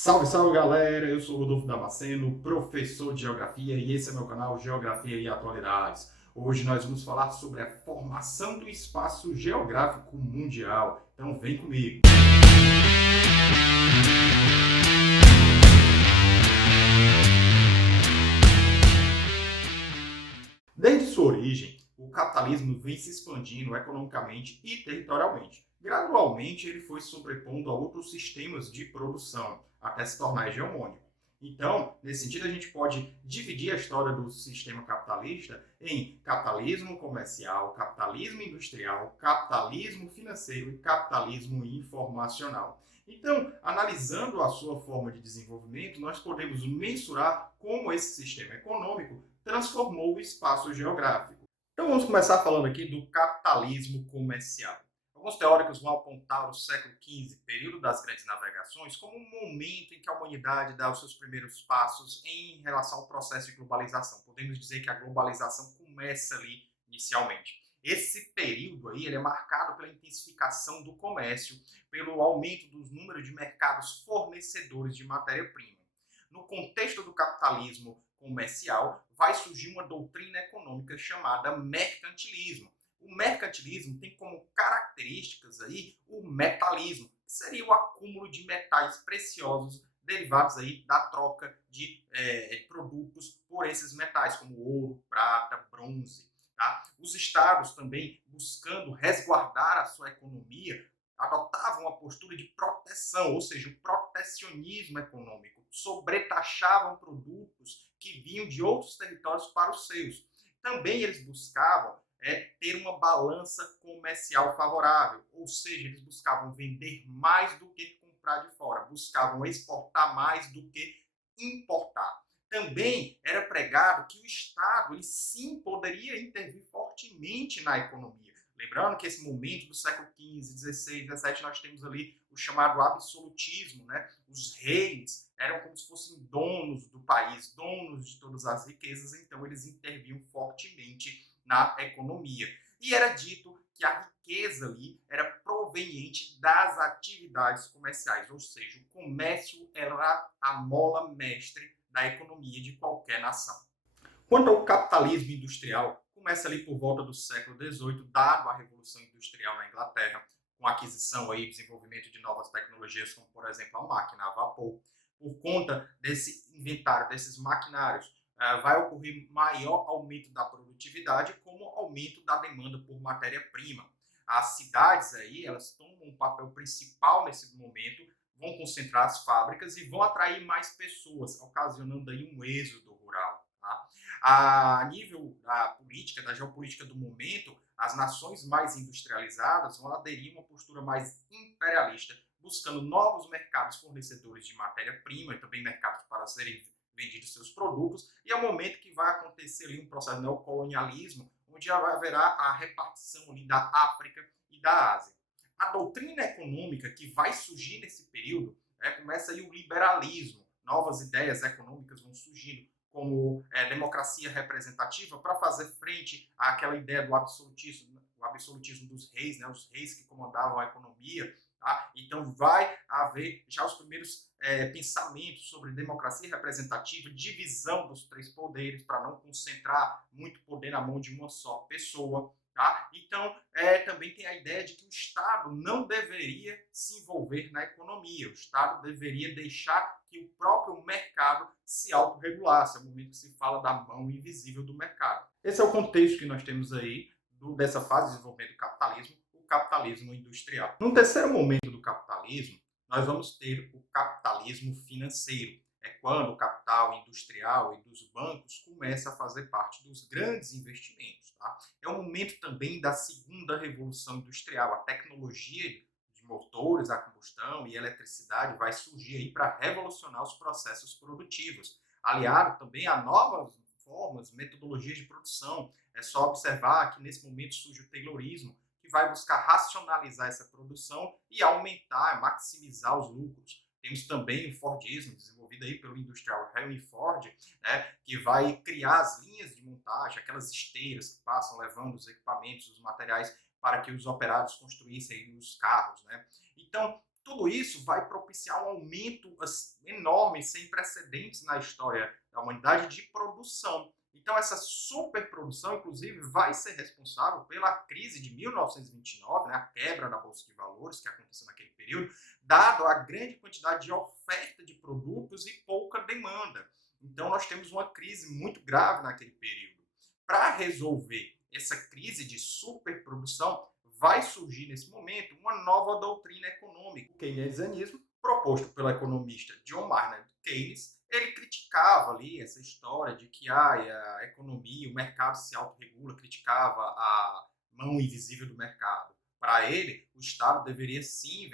Salve, salve galera! Eu sou Rodolfo Damasceno, professor de Geografia e esse é meu canal Geografia e Atualidades. Hoje nós vamos falar sobre a formação do espaço geográfico mundial. Então vem comigo! Desde sua origem, o capitalismo vem se expandindo economicamente e territorialmente. Gradualmente, ele foi sobrepondo a outros sistemas de produção, até se tornar hegemônico. Então, nesse sentido, a gente pode dividir a história do sistema capitalista em capitalismo comercial, capitalismo industrial, capitalismo financeiro e capitalismo informacional. Então, analisando a sua forma de desenvolvimento, nós podemos mensurar como esse sistema econômico transformou o espaço geográfico. Então vamos começar falando aqui do capitalismo comercial. Alguns teóricos vão apontar o século XV, período das grandes navegações, como um momento em que a humanidade dá os seus primeiros passos em relação ao processo de globalização. Podemos dizer que a globalização começa ali inicialmente. Esse período aí ele é marcado pela intensificação do comércio, pelo aumento dos números de mercados fornecedores de matéria-prima. No contexto do capitalismo comercial, vai surgir uma doutrina econômica chamada mercantilismo. O mercantilismo tem como características aí o metalismo, que seria o acúmulo de metais preciosos derivados aí da troca de produtos por esses metais, como ouro, prata, bronze. Tá? Os estados também, buscando resguardar a sua economia, adotavam uma postura de proteção, ou seja, o protecionismo econômico, sobretaxavam produtos que vinham de outros territórios para os seus. Também eles buscavam ter uma balança comercial favorável, ou seja, eles buscavam vender mais do que comprar de fora, buscavam exportar mais do que importar. Também era pregado que o Estado ele sim poderia intervir fortemente na economia. Lembrando que esse momento do século XV, XVI, XVII, nós temos ali o chamado absolutismo, né? Os reis eram como se fossem donos do país, donos de todas as riquezas, então eles intervinham fortemente na economia. E era dito que a riqueza ali era proveniente das atividades comerciais, ou seja, o comércio era a mola mestre da economia de qualquer nação. Quanto ao capitalismo industrial, começa ali por volta do século XVIII, dado a Revolução Industrial na Inglaterra, com a aquisição e desenvolvimento de novas tecnologias, como por exemplo a máquina a vapor. Por conta desse inventário, desses maquinários, vai ocorrer maior aumento da produtividade, como aumento da demanda por matéria-prima. As cidades aí, elas tomam um papel principal nesse momento, vão concentrar as fábricas e vão atrair mais pessoas, ocasionando aí um êxodo rural. Tá? A nível da política, da geopolítica do momento, as nações mais industrializadas vão aderir a uma postura mais imperialista, buscando novos mercados fornecedores de matéria-prima e também mercados para serem vendidos seus produtos, e é o momento que vai acontecer ali um processo de neocolonialismo, onde haverá a repartição ali da África e da Ásia. A doutrina econômica que vai surgir nesse período, começa aí o liberalismo, novas ideias econômicas vão surgindo, como democracia representativa, para fazer frente àquela ideia do absolutismo, o absolutismo dos reis, né, os reis que comandavam a economia. Tá? Então vai haver já os primeiros pensamentos sobre democracia representativa, divisão dos três poderes, para não concentrar muito poder na mão de uma só pessoa. Tá? Então, também tem a ideia de que o Estado não deveria se envolver na economia, o Estado deveria deixar que o próprio mercado se autorregulasse, é o momento que se fala da mão invisível do mercado. Esse é o contexto que nós temos aí dessa fase de desenvolvimento do capitalismo, o capitalismo industrial. No terceiro momento do capitalismo, nós vamos ter o capitalismo financeiro. É quando o capital industrial e dos bancos começa a fazer parte dos grandes investimentos. Tá? É o momento também da segunda revolução industrial. A tecnologia de motores a combustão e eletricidade vai surgir aí para revolucionar os processos produtivos, aliado também a novas formas, metodologias de produção. É só observar que nesse momento surge o Taylorismo, que vai buscar racionalizar essa produção e aumentar, maximizar os lucros. Temos também o Fordismo, desenvolvido aí pelo industrial Henry Ford, né, que vai criar as linhas de montagem, aquelas esteiras que passam levando os equipamentos, os materiais para que os operários construíssem os carros. Né? Então, Tudo isso vai propiciar um aumento enorme, sem precedentes na história da humanidade, de produção. Então, essa superprodução, inclusive, vai ser responsável pela crise de 1929, né, a quebra da Bolsa de Valores que aconteceu naquele período, dado a grande quantidade de oferta de produtos e pouca demanda. Então, nós temos uma crise muito grave naquele período. Para resolver essa crise de superprodução, vai surgir nesse momento uma nova doutrina econômica, o keynesianismo, proposto pelo economista John Maynard Keynes. Ele criticava ali essa história de que a economia, o mercado se autorregula, criticava a mão invisível do mercado. Para ele, o Estado deveria sim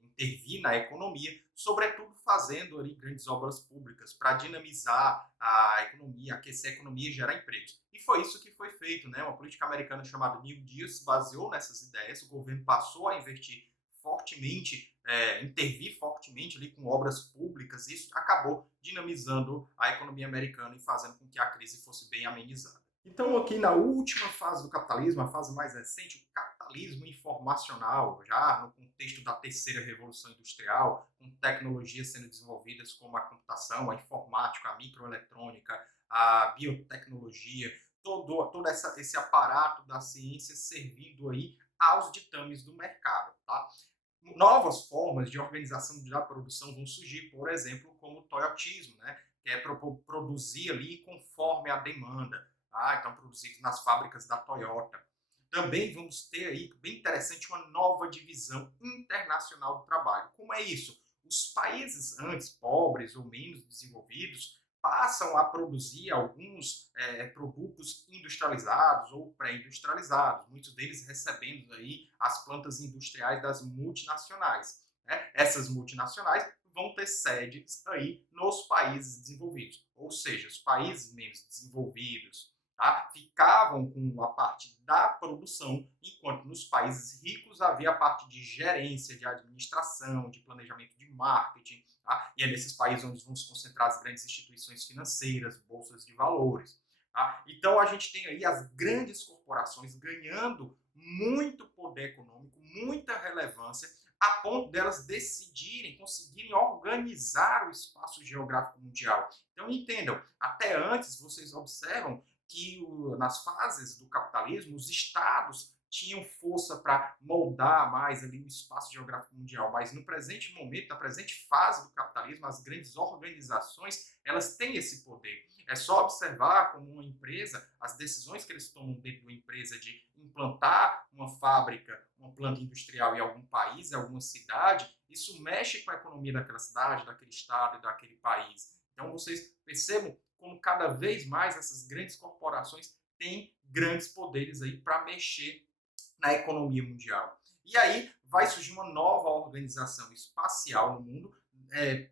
intervir na economia, sobretudo fazendo ali grandes obras públicas para dinamizar a economia, aquecer a economia e gerar empregos. E foi isso que foi feito, né? Uma política americana chamada New Deal se baseou nessas ideias, o governo passou a investir fortemente, intervir fortemente ali com obras públicas, e isso acabou dinamizando a economia americana e fazendo com que a crise fosse bem amenizada. Então, aqui na última fase do capitalismo, a fase mais recente, o capitalismo informacional, já no contexto da terceira revolução industrial, com tecnologias sendo desenvolvidas como a computação, a informática, a microeletrônica, a biotecnologia, todo esse aparato da ciência servindo aí aos ditames do mercado. Tá? Novas formas de organização da produção vão surgir, por exemplo, como o toyotismo, né? Que é produzir ali conforme a demanda. Tá? Então, produzidos nas fábricas da Toyota. Também vamos ter aí, bem interessante, uma nova divisão internacional do trabalho. Como é isso? Os países antes pobres ou menos desenvolvidos passam a produzir alguns produtos industrializados ou pré-industrializados, muitos deles recebendo aí as plantas industriais das multinacionais. Né? Essas multinacionais vão ter sedes aí nos países desenvolvidos, ou seja, os países menos desenvolvidos, tá? Ficavam com a parte da produção, enquanto nos países ricos havia a parte de gerência, de administração, de planejamento de marketing, tá? E é nesses países onde vão se concentrar as grandes instituições financeiras, bolsas de valores. Tá? Então a gente tem aí as grandes corporações ganhando muito poder econômico, muita relevância, a ponto delas decidirem, conseguirem organizar o espaço geográfico mundial. Então entendam, até antes vocês observam que nas fases do capitalismo, os estados tinham força para moldar mais ali o espaço geográfico mundial, mas no presente momento, na presente fase do capitalismo, as grandes organizações, elas têm esse poder. É só observar como uma empresa, as decisões que eles tomam dentro de uma empresa de implantar uma fábrica, uma planta industrial em algum país, em alguma cidade, isso mexe com a economia daquela cidade, daquele estado e daquele país. Então vocês percebam como cada vez mais essas grandes corporações têm grandes poderes aí para mexer na economia mundial. E aí vai surgir uma nova organização espacial no mundo,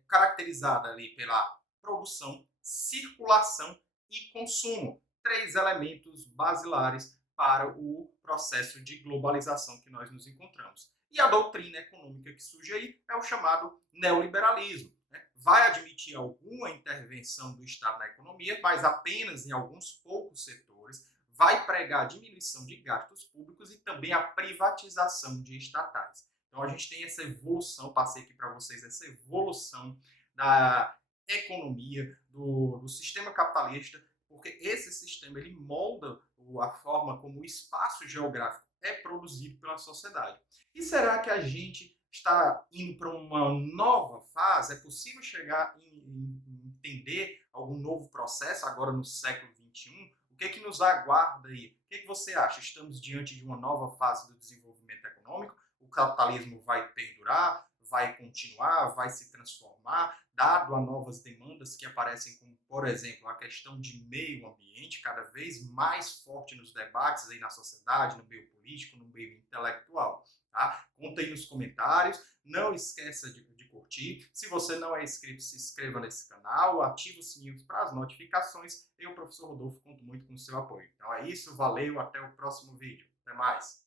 caracterizada ali pela produção, circulação e consumo. Três elementos basilares para o processo de globalização que nós nos encontramos. E a doutrina econômica que surge aí é o chamado neoliberalismo. Né? Vai admitir alguma intervenção do Estado na economia, mas apenas em alguns poucos setores, vai pregar a diminuição de gastos públicos e também a privatização de estatais. Então a gente tem essa evolução, passei aqui para vocês essa evolução da economia, do sistema capitalista, porque esse sistema ele molda a forma como o espaço geográfico é produzido pela sociedade. E será que a gente está indo para uma nova fase? É possível chegar em entender algum novo processo agora no século XXI? O que é que nos aguarda aí? O que é que você acha? Estamos diante de uma nova fase do desenvolvimento econômico? O capitalismo vai perdurar? Vai continuar? Vai se transformar? Dado a novas demandas que aparecem, como, por exemplo, a questão de meio ambiente, cada vez mais forte nos debates aí na sociedade, no meio político, no meio intelectual. Tá? Conta aí nos comentários. Não esqueça de curtir. Se você não é inscrito, se inscreva nesse canal, ative o sininho para as notificações. Eu, professor Rodolfo, conto muito com o seu apoio. Então é isso, valeu, até o próximo vídeo. Até mais!